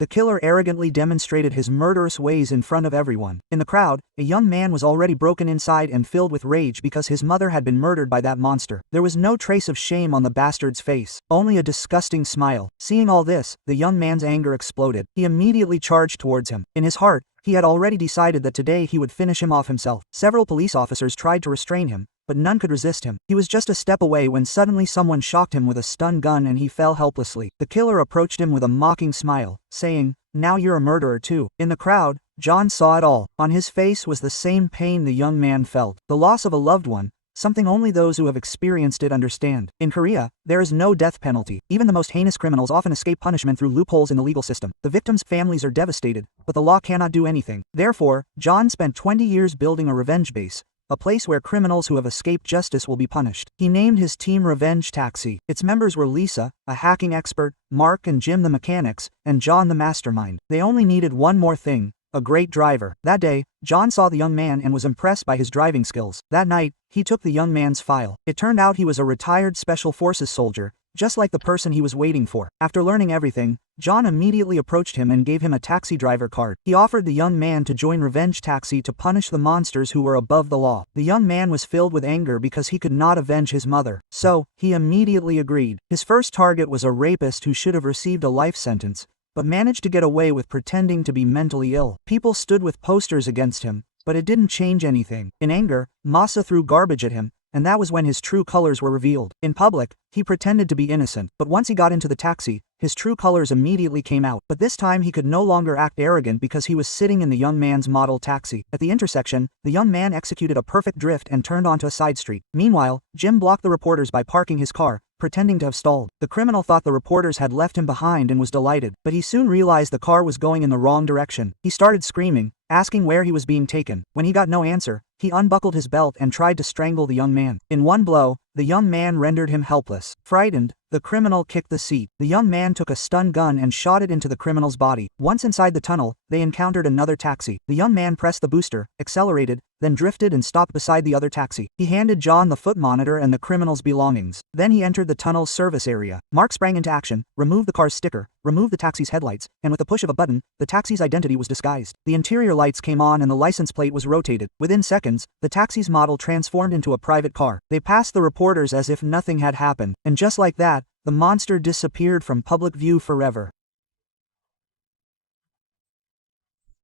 The killer arrogantly demonstrated his murderous ways in front of everyone. In the crowd, a young man was already broken inside and filled with rage because his mother had been murdered by that monster. There was no trace of shame on the bastard's face, only a disgusting smile. Seeing all this, the young man's anger exploded. He immediately charged towards him. In his heart, he had already decided that today he would finish him off himself. Several police officers tried to restrain him, but none could resist him. He was just a step away when suddenly someone shocked him with a stun gun and he fell helplessly. The killer approached him with a mocking smile, saying, "Now you're a murderer too." In the crowd, John saw it all. On his face was the same pain the young man felt, the loss of a loved one, something only those who have experienced it understand. In Korea, there is no death penalty. Even the most heinous criminals often escape punishment through loopholes in the legal system. The victims' families are devastated, but the law cannot do anything. Therefore, John spent 20 years building a revenge base, a place where criminals who have escaped justice will be punished. He named his team Revenge Taxi. Its members were Lisa, a hacking expert, Mark and Jim the mechanics, and John the mastermind. They only needed one more thing: a great driver. That day, John saw the young man and was impressed by his driving skills. That night, he took the young man's file. It turned out he was a retired Special Forces soldier, just like the person he was waiting for. After learning everything, John immediately approached him and gave him a taxi driver card. He offered the young man to join Revenge Taxi to punish the monsters who were above the law. The young man was filled with anger because he could not avenge his mother, so he immediately agreed. His first target was a rapist who should have received a life sentence, but managed to get away with pretending to be mentally ill. People stood with posters against him, but it didn't change anything. In anger, Masa threw garbage at him, and that was when his true colors were revealed. In public, he pretended to be innocent, but once he got into the taxi, his true colors immediately came out. But this time he could no longer act arrogant because he was sitting in the young man's model taxi. At the intersection, the young man executed a perfect drift and turned onto a side street. Meanwhile, Jim blocked the reporters by parking his car, pretending to have stalled. The criminal thought the reporters had left him behind and was delighted, but he soon realized the car was going in the wrong direction. He started screaming, asking where he was being taken. When he got no answer, he unbuckled his belt and tried to strangle the young man. In one blow, the young man rendered him helpless. Frightened, the criminal kicked the seat. The young man took a stun gun and shot it into the criminal's body. Once inside the tunnel, they encountered another taxi. The young man pressed the booster, accelerated, then drifted and stopped beside the other taxi. He handed John the foot monitor and the criminal's belongings. Then he entered the tunnel's service area. Mark sprang into action, removed the car's sticker, removed the taxi's headlights, and with the push of a button, the taxi's identity was disguised. The interior lights came on and the license plate was rotated. Within seconds, the taxi's model transformed into a private car. They passed the reporters as if nothing had happened, and just like that, the monster disappeared from public view forever.